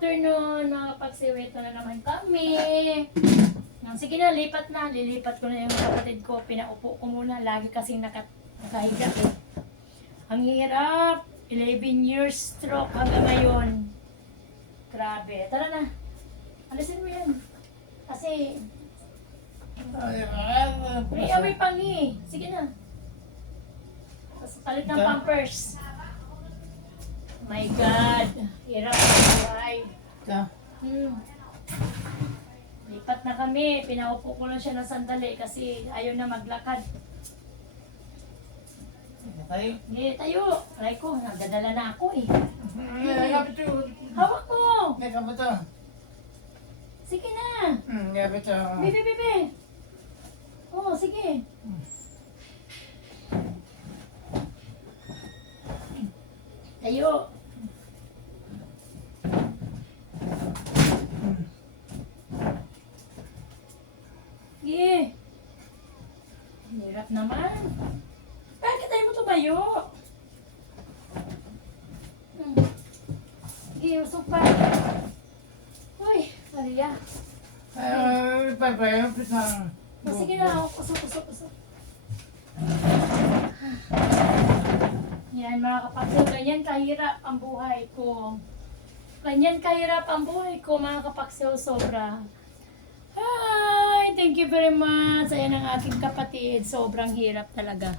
afternoon, mga kapagsiwito na naman kami. Sige na, lipat na. Lilipat ko na yung kapatid ko. Pinaupo ko muna. Lagi kasing nakahiga eh. Ang hirap. 11 years stroke hanggang ngayon. Grabe. Tara na. Alisin mo yan. Kasi, may amoy pangi. Sige na. Tapos palit ng pampers. My God. Hirap ang buhay. Lipat na kami. Pinaupo ko lang siya ng sandali kasi ayaw na maglakad. Tayo. Hindi, tayo. Aray ko, nagdadala na ako eh. Kapit yun. Hawak mo. May kapit yun. Sige na. Kapit yun. Bibi, bibi. Oo, sige. Tayo. Sige. Hirap naman. Bakit tayo mo tumayo? Sige, usok pa. Uy, Maria. Kapit na. Sige na, usok. Yan mga kapatid, ganyan kahirap ang buhay ko. Ganyan kahirap ang buhay ko mga kapaksew, sobra. Hi! Thank you very much. Ayan ang aking kapatid. Sobrang hirap talaga.